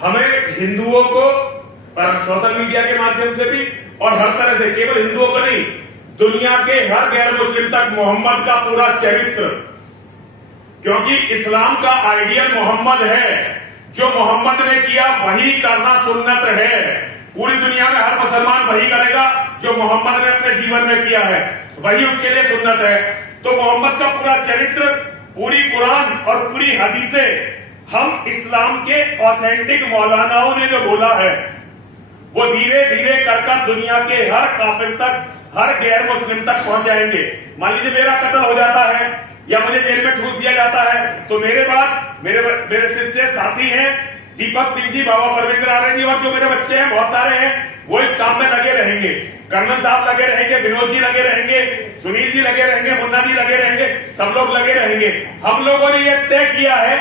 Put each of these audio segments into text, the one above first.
हमें हिंदुओं को सोशल मीडिया के माध्यम से भी और हर तरह से, केवल हिंदुओं को नहीं, दुनिया के हर गैर मुस्लिम तक मोहम्मद का पूरा चरित्र, क्योंकि इस्लाम का आइडियल मोहम्मद है। जो मोहम्मद ने किया वही करना सुन्नत है। पूरी दुनिया में हर मुसलमान वही करेगा जो मोहम्मद ने अपने जीवन में किया है, वही उसके लिए सुन्नत है। तो मोहम्मद का पूरा चरित्र, पूरी कुरान और पूरी हदीसें हम इस्लाम के ऑथेंटिक मौलानाओं ने जो बोला है वो धीरे धीरे कर दुनिया के हर काफिर तक, हर गैर मुस्लिम तक पहुंचाएंगे। मान लीजिए मेरा कत्ल हो जाता है या मुझे जेल में ठूस दिया जाता है, तो मेरे बाद मेरे शिष्य साथी हैं दीपक सिंह जी, बाबा परविंदर आर्य जी और जो मेरे बच्चे हैं बहुत सारे हैं, वो इस काम में लगे रहेंगे। कर्नल साहब लगे रहेंगे, विनोद जी लगे रहेंगे, सुनील जी लगे रहेंगे, मुन्ना जी लगे रहेंगे, सब लोग लगे रहेंगे। हम लोगों ने यह तय किया है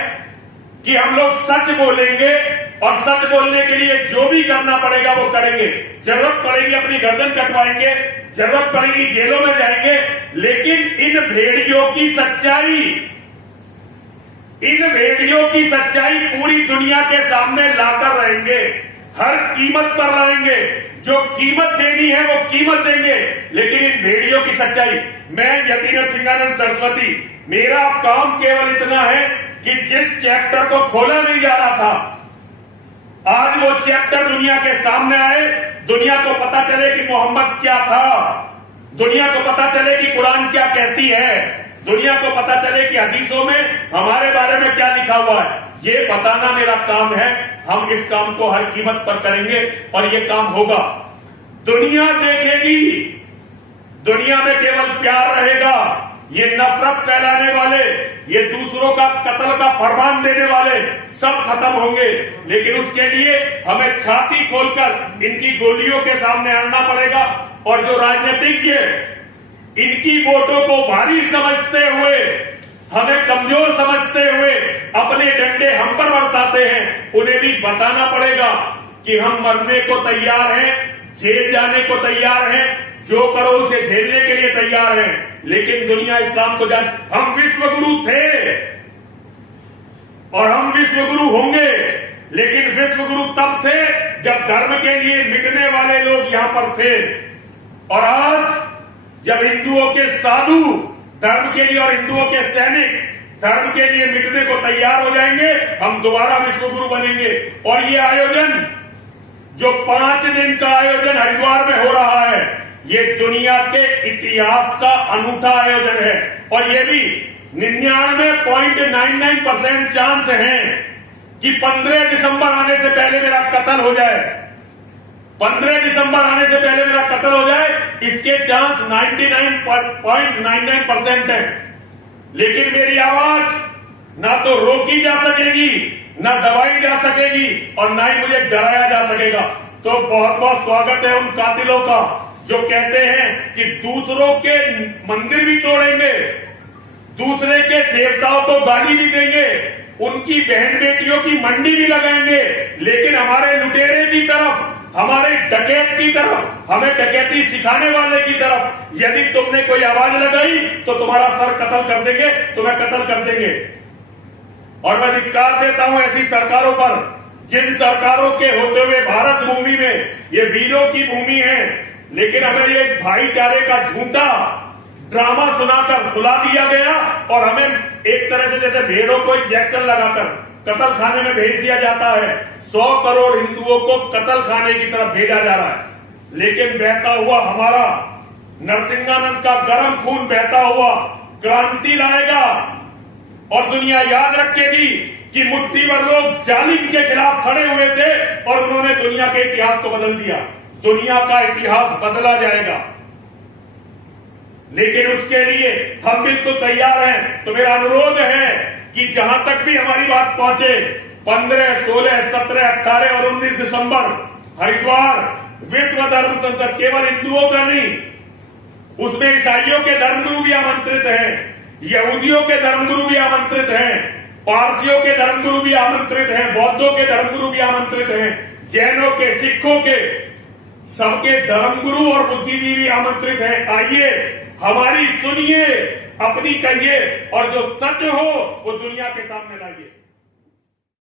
कि हम लोग सच बोलेंगे और सच बोलने के लिए जो भी करना पड़ेगा वो करेंगे। जरूरत पड़ेगी अपनी गर्दन कटवाएंगे, जरूरत पड़ेगी जेलों में जाएंगे, लेकिन इन भेड़ियों की सच्चाई पूरी दुनिया के सामने लाकर रहेंगे। हर कीमत पर लाएंगे, जो कीमत देनी है वो कीमत देंगे, लेकिन इन भेड़ियों की सच्चाई। मैं यतीन्द्र सिंहानंद सरस्वती, मेरा काम केवल इतना है कि जिस चैप्टर को खोला नहीं जा रहा था, आज वो चैप्टर दुनिया के सामने आए, दुनिया को पता चले कि मोहम्मद क्या था, दुनिया को पता चले कि कुरान क्या कहती है, दुनिया को पता चले कि हदीसों में हमारे बारे में क्या लिखा हुआ है। ये बताना मेरा काम है। हम इस काम को हर कीमत पर करेंगे और ये काम होगा। दुनिया देखेगी, दुनिया में केवल प्यार रहेगा। ये नफरत फैलाने वाले, ये दूसरों का कत्ल का फरमान देने वाले सब खत्म होंगे, लेकिन उसके लिए हमें छाती खोलकर इनकी गोलियों के सामने आना पड़ेगा। और जो राजनीतिज्ञ इनकी वोटों को भारी समझते हुए, हमें कमजोर समझते हुए अपने डंडे हम पर बरसाते हैं, उन्हें भी बताना पड़ेगा कि हम मरने को तैयार हैं, जेल जाने को तैयार हैं, जो करो उसे झेलने के लिए तैयार हैं। लेकिन दुनिया इस्लाम को हम विश्व गुरु थे और हम विश्व गुरु होंगे, लेकिन विश्व गुरु तब थे जब धर्म के लिए मिटने वाले लोग यहां पर थे। और आज जब हिंदुओं के साधु धर्म के लिए और हिंदुओं के सैनिक धर्म के लिए मिटने को तैयार हो जाएंगे, हम दोबारा विश्व गुरु बनेंगे। और ये आयोजन, जो 5 दिन का आयोजन हरिद्वार में हो रहा है, ये दुनिया के इतिहास का अनूठा आयोजन है। और ये भी 99.99% चांस है कि 15 दिसंबर आने से पहले मेरा कत्ल हो जाए। 15 दिसंबर आने से पहले मेरा कत्ल हो जाए, इसके चांस 99.99% है। लेकिन मेरी आवाज ना तो रोकी जा सकेगी, ना दबाई जा सकेगी और ना ही मुझे डराया जा सकेगा। तो बहुत बहुत स्वागत है उन कातिलों का जो कहते हैं कि दूसरों के मंदिर भी तोड़ेंगे, दूसरे के देवताओं को गाली भी देंगे, उनकी बहन बेटियों की मंडी भी लगाएंगे, लेकिन हमारे लुटेरे की तरफ, हमारे डकैत की तरफ, हमें डकैती सिखाने वाले की तरफ यदि तुमने कोई आवाज लगाई तो तुम्हारा सर कत्ल कर देंगे, तुम्हें कत्ल कर देंगे। और मैं धिक्कार देता हूं ऐसी सरकारों पर, जिन सरकारों के होते हुए भारत भूमि में, ये वीरों की भूमि है, लेकिन हमें ये भाईचारे का झूठा ड्रामा सुनाकर सुला दिया गया और हमें एक तरह से जैसे भेड़ों को इंजेक्शन लगाकर कत्ल खाने में भेज दिया जाता है। 100 करोड़ हिंदुओं को कत्ल खाने की तरफ भेजा जा रहा है। लेकिन बहता हुआ हमारा नरसिंहानंद का गर्म खून बहता हुआ क्रांति लाएगा और दुनिया याद रखेगी कि मुट्ठी भर लोग जालिम के खिलाफ खड़े हुए थे और उन्होंने दुनिया के इतिहास को बदल दिया। दुनिया का इतिहास बदला जाएगा, लेकिन उसके लिए हम बिल्कुल तैयार हैं। तो मेरा अनुरोध है कि जहां तक भी हमारी बात पहुंचे, 15, 16, 17, 18 और 19 दिसंबर हरिद्वार विश्व धर्म संसद केवल हिंदुओं का नहीं, उसमें ईसाइयों के धर्मगुरु भी आमंत्रित हैं, यहूदियों के धर्मगुरु भी आमंत्रित हैं, पारसियों के धर्मगुरु भी आमंत्रित हैं, बौद्धों के धर्मगुरु भी आमंत्रित हैं, जैनों के, सिखों के, सबके धर्मगुरु और बुद्धिजीवी भी आमंत्रित हैं। आइए, हमारी सुनिए, अपनी कहिए और जो सच हो वो दुनिया के सामने लाइए।